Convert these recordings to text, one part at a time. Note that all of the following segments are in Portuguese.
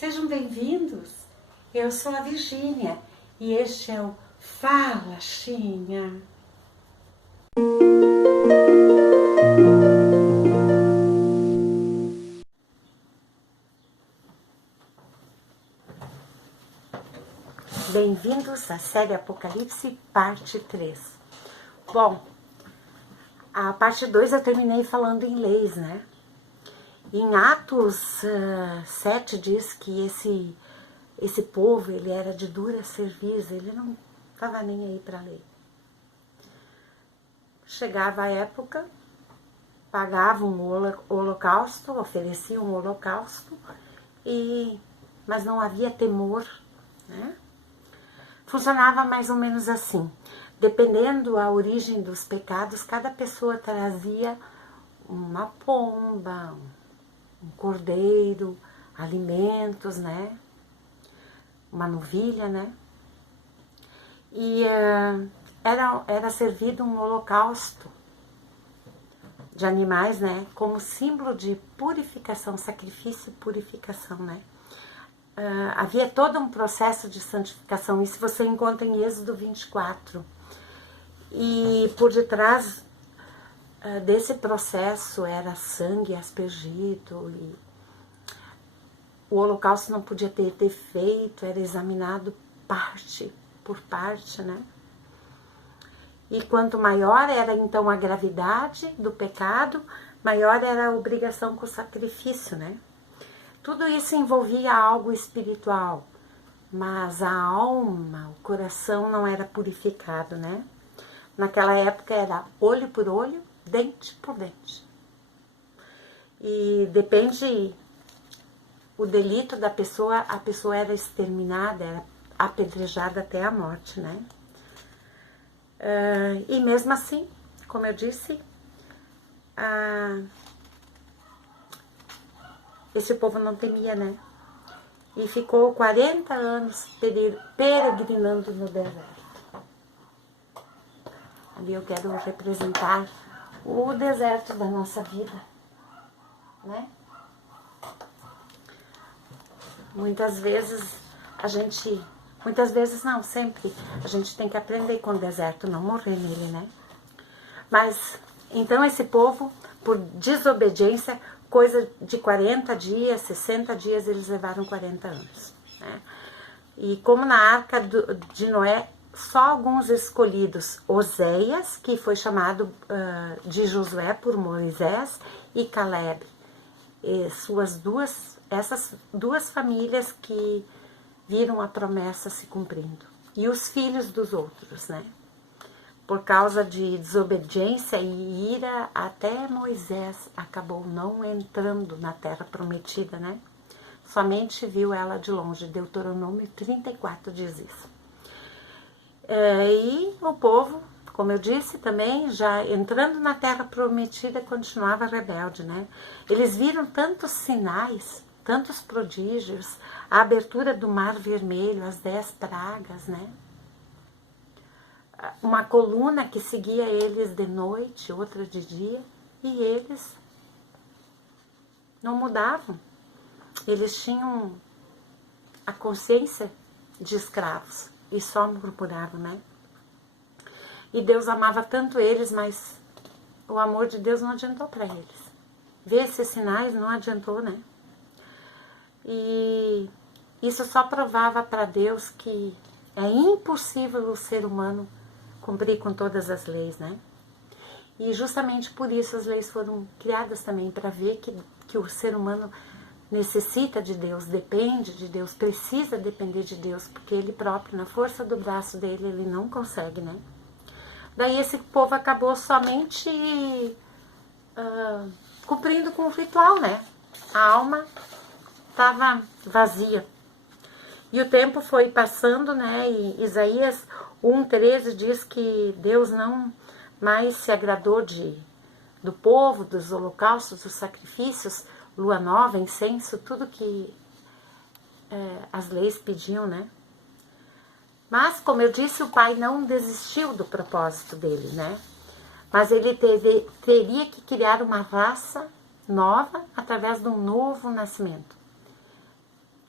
Sejam bem-vindos. Eu sou a Virgínia e este é o Fala Xinha. Bem-vindos à série Apocalipse, parte 3. Bom, a parte 2 eu terminei falando em leis, né? Em Atos 7 diz que esse povo, ele era de dura cerviz, ele não estava nem aí para lei. Chegava a época, pagavam um holocausto, ofereciam um holocausto, mas não havia temor, né? Funcionava mais ou menos assim. Dependendo da origem dos pecados, cada pessoa trazia uma pomba, um cordeiro, alimentos, né? Uma novilha, né? E era servido um holocausto de animais, né? Como símbolo de purificação, sacrifício e purificação, né? Havia todo um processo de santificação. Isso você encontra em Êxodo 24. E por detrás desse processo era sangue aspergido, e o holocausto não podia ter defeito, era examinado parte por parte, né? E quanto maior era então a gravidade do pecado, maior era a obrigação com o sacrifício, né? Tudo isso envolvia algo espiritual, mas a alma, o coração não era purificado, né? Naquela época era olho por olho, dente por dente. E depende o delito da pessoa, a pessoa era exterminada, era apedrejada até a morte, né? E mesmo assim, como eu disse, esse povo não temia, né? E ficou 40 anos peregrinando no deserto. Ali eu quero representar o deserto da nossa vida, né? Muitas vezes não, sempre, a gente tem que aprender com o deserto, não morrer nele, né? Mas, então esse povo, por desobediência, coisa de 40 dias, 60 dias, eles levaram 40 anos, né? E como na arca de Noé, só alguns escolhidos, Oséias, que foi chamado de Josué por Moisés, e Caleb, essas duas famílias que viram a promessa se cumprindo. E os filhos dos outros, né? Por causa de desobediência e ira, até Moisés acabou não entrando na terra prometida, né? Somente viu ela de longe. Deuteronômio 34 diz isso. E o povo, como eu disse também, já entrando na terra prometida, continuava rebelde, né? Eles viram tantos sinais, tantos prodígios, a abertura do Mar Vermelho, as 10 pragas, né? Uma coluna que seguia eles de noite, outra de dia, e eles não mudavam. Eles tinham a consciência de escravos e só murmuravam, né? E Deus amava tanto eles, mas o amor de Deus não adiantou para eles. Ver esses sinais não adiantou, né? E isso só provava para Deus que é impossível o ser humano cumprir com todas as leis, né? E justamente por isso as leis foram criadas também, para ver que o ser humano necessita de Deus, depende de Deus, precisa depender de Deus, porque ele próprio, na força do braço dele, ele não consegue, né? Daí esse povo acabou somente cumprindo com o ritual, né? A alma estava vazia. E o tempo foi passando, né? E Isaías 1:13 diz que Deus não mais se agradou do povo, dos holocaustos, dos sacrifícios, lua nova, incenso, tudo que as leis pediam, né? Mas, como eu disse, o pai não desistiu do propósito dele, né? Mas ele teria que criar uma raça nova através de um novo nascimento.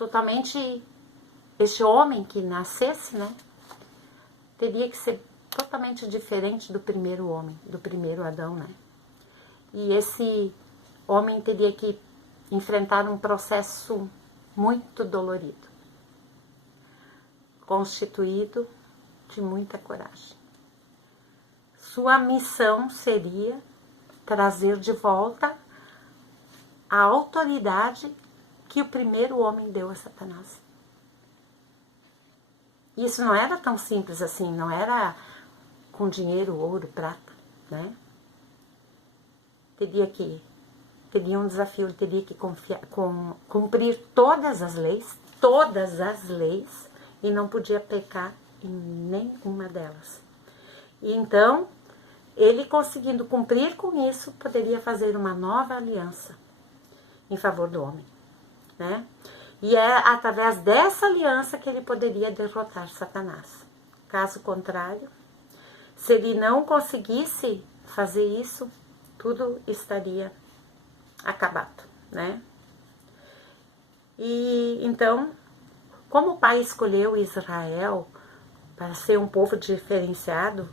totalmente, este homem que nascesse, né, teria que ser totalmente diferente do primeiro homem, do primeiro Adão, né? E esse homem teria que enfrentar um processo muito dolorido, constituído de muita coragem. Sua missão seria trazer de volta a autoridade que o primeiro homem deu a Satanás. Isso não era tão simples assim, não era com dinheiro, ouro, prata, né? Teria um desafio, ele teria que cumprir todas as leis, e não podia pecar em nenhuma delas. E então, ele conseguindo cumprir com isso, poderia fazer uma nova aliança em favor do homem, né? E é através dessa aliança que ele poderia derrotar Satanás. Caso contrário, se ele não conseguisse fazer isso, tudo estaria acabado, né? E então, como o Pai escolheu Israel para ser um povo diferenciado,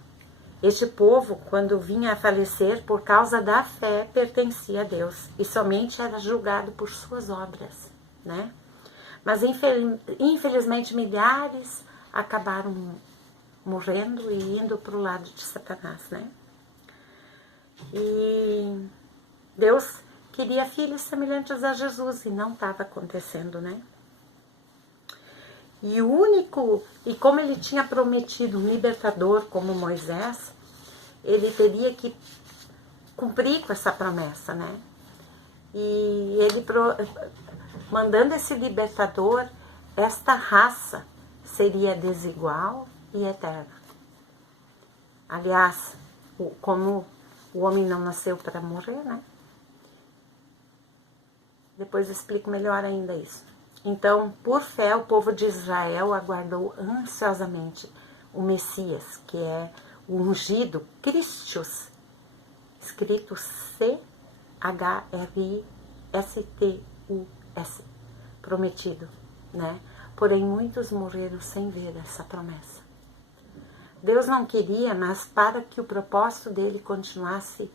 este povo, quando vinha a falecer por causa da fé, pertencia a Deus e somente era julgado por suas obras, né? Mas infelizmente milhares acabaram morrendo e indo para o lado de Satanás, né? E Deus queria filhos semelhantes a Jesus e não estava acontecendo, né? E como ele tinha prometido um libertador como Moisés, ele teria que cumprir com essa promessa, né? E ele mandando esse libertador, esta raça seria desigual e eterna. Aliás, como o homem não nasceu para morrer, né? Depois eu explico melhor ainda isso. Então, por fé, o povo de Israel aguardou ansiosamente o Messias, que é o ungido, Christus, escrito C-H-R-I-S-T-U-S, prometido, né? Porém, muitos morreram sem ver essa promessa. Deus não queria, mas para que o propósito dele continuasse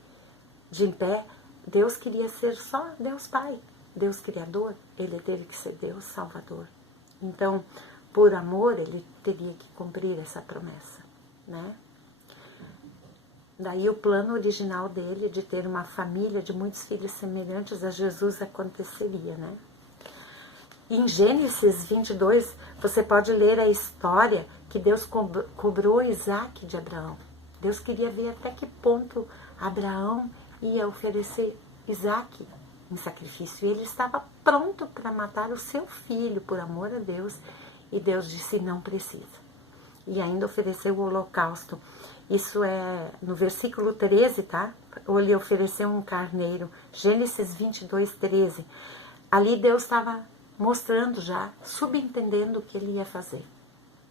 de em pé, Deus queria ser só Deus Pai, Deus Criador, ele teve que ser Deus Salvador. Então, por amor, ele teria que cumprir essa promessa, né? Daí o plano original dele de ter uma família de muitos filhos semelhantes a Jesus aconteceria, né? Em Gênesis 22, você pode ler a história que Deus cobrou Isaac de Abraão. Deus queria ver até que ponto Abraão ia oferecer Isaac em sacrifício. E ele estava pronto para matar o seu filho, por amor a Deus. E Deus disse, não precisa. E ainda ofereceu o holocausto. Isso é no versículo 13, tá? Ou ele ofereceu um carneiro. Gênesis 22, 13. Ali Deus estava mostrando já, subentendendo o que ele ia fazer,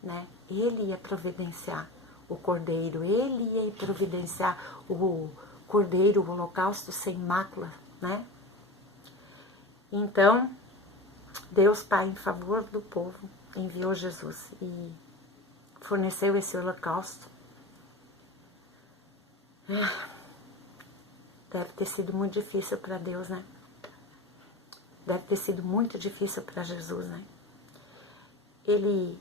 né? Ele ia providenciar o cordeiro, ele ia providenciar o cordeiro, o holocausto sem mácula, né? Então, Deus Pai, em favor do povo, enviou Jesus e forneceu esse holocausto. Deve ter sido muito difícil para Deus, né? Deve ter sido muito difícil para Jesus, né? Ele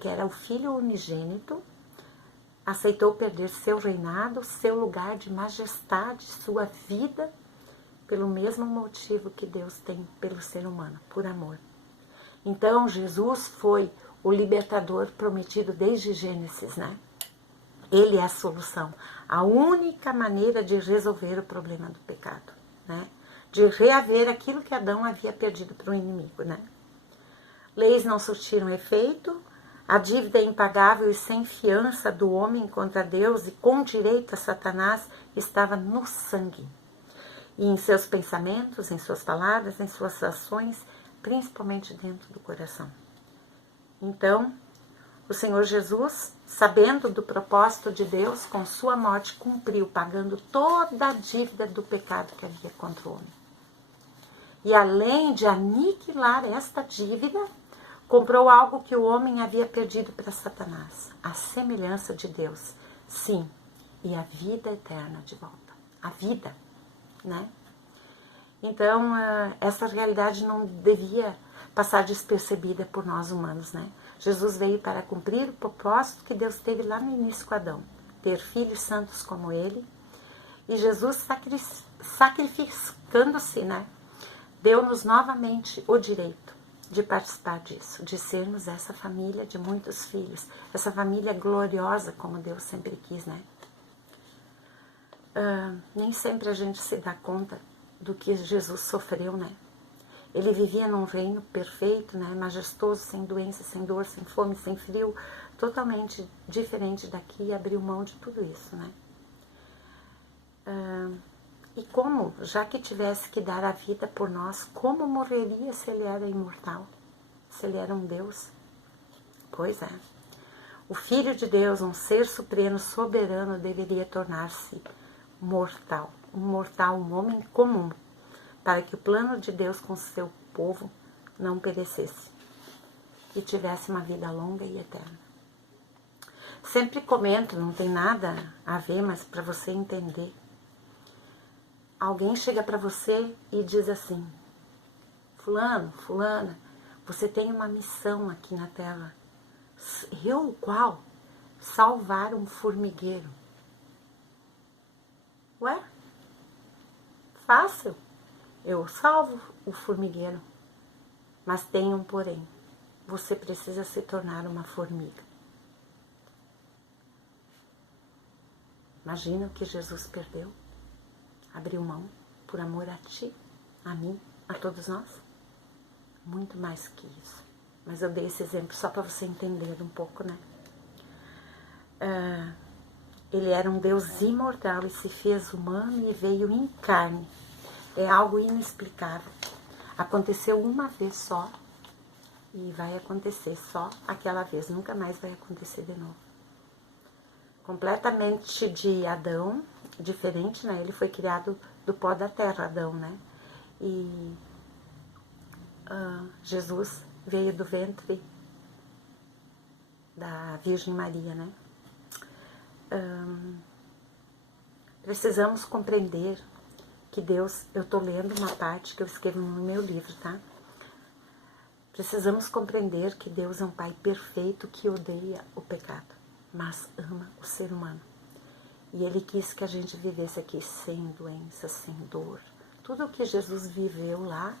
que era o Filho unigênito, aceitou perder seu reinado, seu lugar de majestade, sua vida, pelo mesmo motivo que Deus tem pelo ser humano, por amor. Então, Jesus foi o libertador prometido desde Gênesis, né? Ele é a solução, a única maneira de resolver o problema do pecado, né? De reaver aquilo que Adão havia perdido para o inimigo, né? Leis não surtiram efeito, a dívida impagável e sem fiança do homem contra Deus e com direito a Satanás estava no sangue. E em seus pensamentos, em suas palavras, em suas ações, principalmente dentro do coração. Então, o Senhor Jesus, sabendo do propósito de Deus, com sua morte cumpriu, pagando toda a dívida do pecado que havia contra o homem. E além de aniquilar esta dívida, comprou algo que o homem havia perdido para Satanás, a semelhança de Deus. Sim, e a vida eterna de volta. A vida, né? Então, essa realidade não devia passar despercebida por nós humanos, né? Jesus veio para cumprir o propósito que Deus teve lá no início com Adão, ter filhos santos como ele. E Jesus, sacrificando-se, né, deu-nos novamente o direito de participar disso, de sermos essa família de muitos filhos, essa família gloriosa como Deus sempre quis, né? Nem sempre a gente se dá conta do que Jesus sofreu, né? Ele vivia num reino perfeito, né? Majestoso, sem doença, sem dor, sem fome, sem frio, totalmente diferente daqui, e abriu mão de tudo isso, né? E como, já que tivesse que dar a vida por nós, como morreria se ele era imortal? Se ele era um Deus? Pois é. O Filho de Deus, um ser supremo, soberano, deveria tornar-se mortal. Um homem comum, para que o plano de Deus com seu povo não perecesse e tivesse uma vida longa e eterna. Sempre comento, não tem nada a ver, mas para você entender. Alguém chega para você e diz assim: fulano, fulana, você tem uma missão aqui na Terra. Eu, qual? Salvar um formigueiro. Ué? Fácil. Eu salvo o formigueiro. Mas tem um porém. Você precisa se tornar uma formiga. Imagina o que Jesus perdeu. Abriu mão por amor a ti, a mim, a todos nós. Muito mais que isso. Mas eu dei esse exemplo só para você entender um pouco, né? Ele era um Deus imortal e se fez humano e veio em carne. É algo inexplicável. Aconteceu uma vez só e vai acontecer só aquela vez. Nunca mais vai acontecer de novo. Completamente de Adão, diferente, né? Ele foi criado do pó da terra, Adão, né? E Jesus veio do ventre da Virgem Maria, né? Precisamos compreender que Deus, eu estou lendo uma parte que eu escrevo no meu livro, tá? Precisamos compreender que Deus é um Pai perfeito que odeia o pecado, mas ama o ser humano. E Ele quis que a gente vivesse aqui sem doença, sem dor. Tudo o que Jesus viveu lá,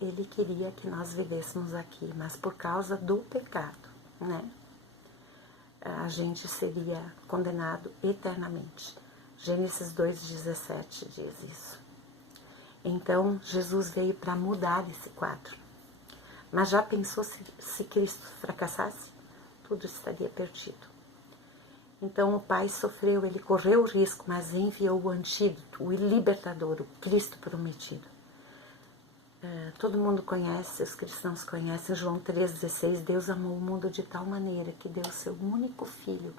Ele queria que nós vivêssemos aqui, mas por causa do pecado, né? A gente seria condenado eternamente. Gênesis 2,17 diz isso. Então, Jesus veio para mudar esse quadro. Mas já pensou se Cristo fracassasse? Tudo estaria perdido. Então, o Pai sofreu, Ele correu o risco, mas enviou o antídoto, o libertador, o Cristo prometido. Todo mundo conhece, os cristãos conhecem, João 3,16, Deus amou o mundo de tal maneira que deu seu único Filho,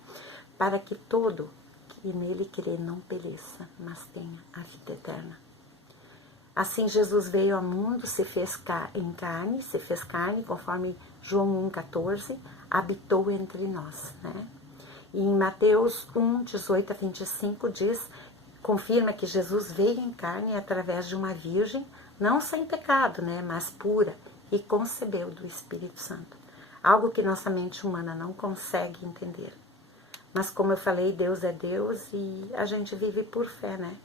para que todo que nele crê não pereça, mas tenha a vida eterna. Assim Jesus veio ao mundo, se fez carne, conforme João 1,14, habitou entre nós, né? E em Mateus 1, 18 a 25 confirma que Jesus veio em carne através de uma virgem, não sem pecado, né, mas pura, e concebeu do Espírito Santo. Algo que nossa mente humana não consegue entender. Mas como eu falei, Deus é Deus e a gente vive por fé, né?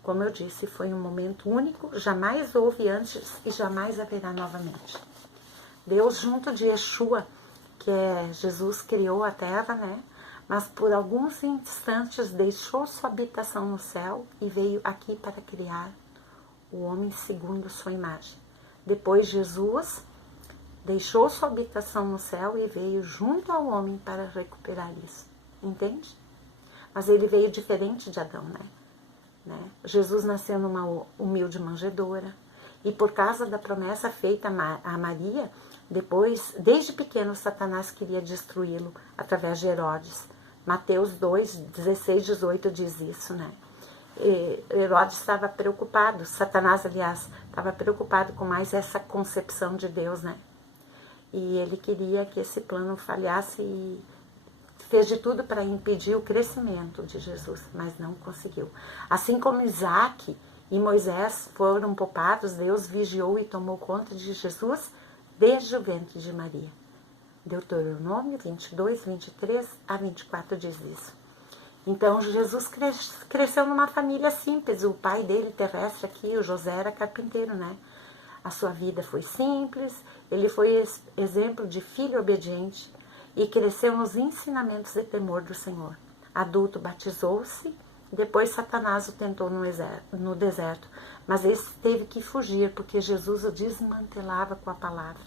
Como eu disse, foi um momento único, jamais houve antes e jamais haverá novamente. Deus, junto de Yeshua, que é Jesus, criou a terra, né? Mas por alguns instantes deixou sua habitação no céu e veio aqui para criar o homem segundo sua imagem. Depois Jesus deixou sua habitação no céu e veio junto ao homem para recuperar isso. Entende? Mas ele veio diferente de Adão, né? Jesus nasceu numa humilde manjedoura e por causa da promessa feita a Maria, depois, desde pequeno, Satanás queria destruí-lo através de Herodes. Mateus 2, 16, 18 diz isso, né? Herodes estava preocupado, Satanás, aliás, estava preocupado com mais essa concepção de Deus, né? E ele queria que esse plano falhasse e fez de tudo para impedir o crescimento de Jesus, mas não conseguiu. Assim como Isaac e Moisés foram poupados, Deus vigiou e tomou conta de Jesus desde o ventre de Maria. Deuteronômio 22, 23 a 24 diz isso. Então, Jesus cresceu numa família simples. O pai dele, terrestre aqui, o José, era carpinteiro, né? A sua vida foi simples, ele foi exemplo de filho obediente e cresceu nos ensinamentos de temor do Senhor. Adulto, batizou-se, depois Satanás o tentou no deserto, mas esse teve que fugir, porque Jesus o desmantelava com a palavra.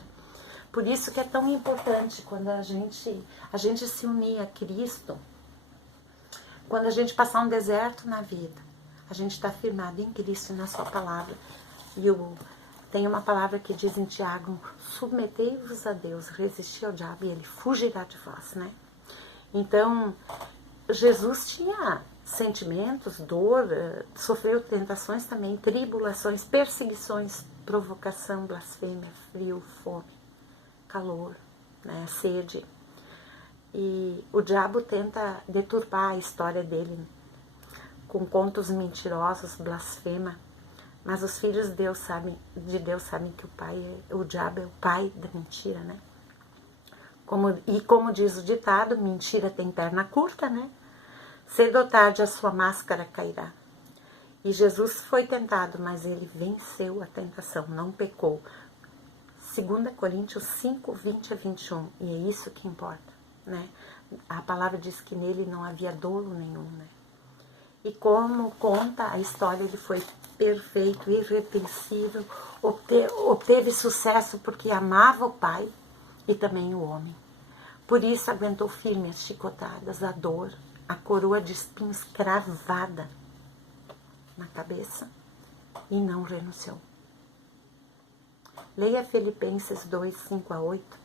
Por isso que é tão importante quando a gente se unir a Cristo. Quando a gente passar um deserto na vida, a gente está firmado em Cristo e na sua palavra. E tem uma palavra que diz em Tiago: submetei-vos a Deus, resisti ao diabo e ele fugirá de vós, né? Então, Jesus tinha sentimentos, dor, sofreu tentações também, tribulações, perseguições, provocação, blasfêmia, frio, fome, calor, né, sede. E o diabo tenta deturpar a história dele com contos mentirosos, blasfema. Mas os filhos de Deus sabem que o diabo é o pai da mentira, né? Como diz o ditado, mentira tem perna curta, né? Cedo ou tarde a sua máscara cairá. E Jesus foi tentado, mas ele venceu a tentação, não pecou. 2 Coríntios 5, 20 a 21. E é isso que importa, né? A palavra diz que nele não havia dolo nenhum, né? E como conta a história, ele foi perfeito, irrepreensível, obteve sucesso porque amava o Pai e também o homem. Por isso aguentou firme as chicotadas, a dor, a coroa de espinhos cravada na cabeça e não renunciou. Leia Filipenses 2, 5 a 8.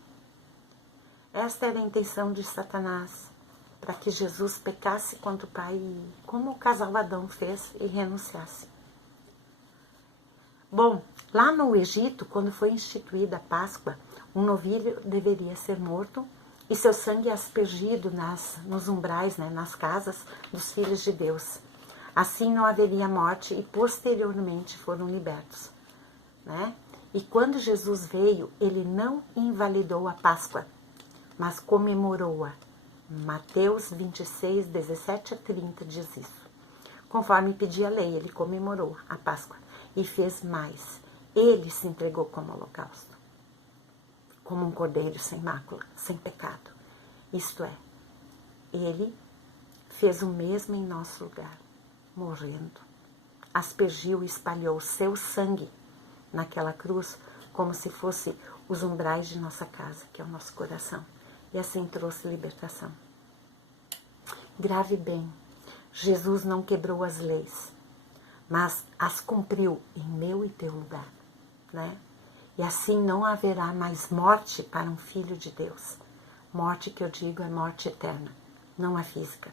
Esta era a intenção de Satanás, para que Jesus pecasse contra o Pai, como o casal Adão fez, e renunciasse. Bom, lá no Egito, quando foi instituída a Páscoa, um novilho deveria ser morto e seu sangue aspergido nos umbrais, né, nas casas dos filhos de Deus. Assim não haveria morte e posteriormente foram libertos, né? E quando Jesus veio, ele não invalidou a Páscoa, mas comemorou-a. Mateus 26, 17 a 30 diz isso. Conforme pedia a lei, ele comemorou a Páscoa e fez mais. Ele se entregou como holocausto, como um cordeiro sem mácula, sem pecado. Isto é, ele fez o mesmo em nosso lugar, morrendo. Aspergiu e espalhou seu sangue naquela cruz, como se fosse os umbrais de nossa casa, que é o nosso coração. E assim trouxe libertação. Grave bem, Jesus não quebrou as leis, mas as cumpriu em meu e teu lugar, né? E assim não haverá mais morte para um filho de Deus. Morte que eu digo é morte eterna, não a física.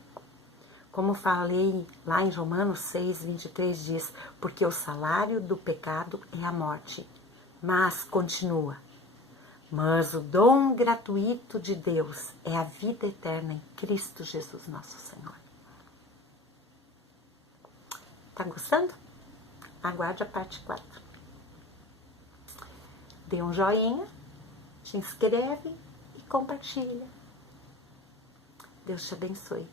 Como falei lá em Romanos 6, 23 diz, porque o salário do pecado é a morte. Mas, continua, mas o dom gratuito de Deus é a vida eterna em Cristo Jesus, nosso Senhor. Tá gostando? Aguarde a parte 4. Dê um joinha, se inscreve e compartilha. Deus te abençoe.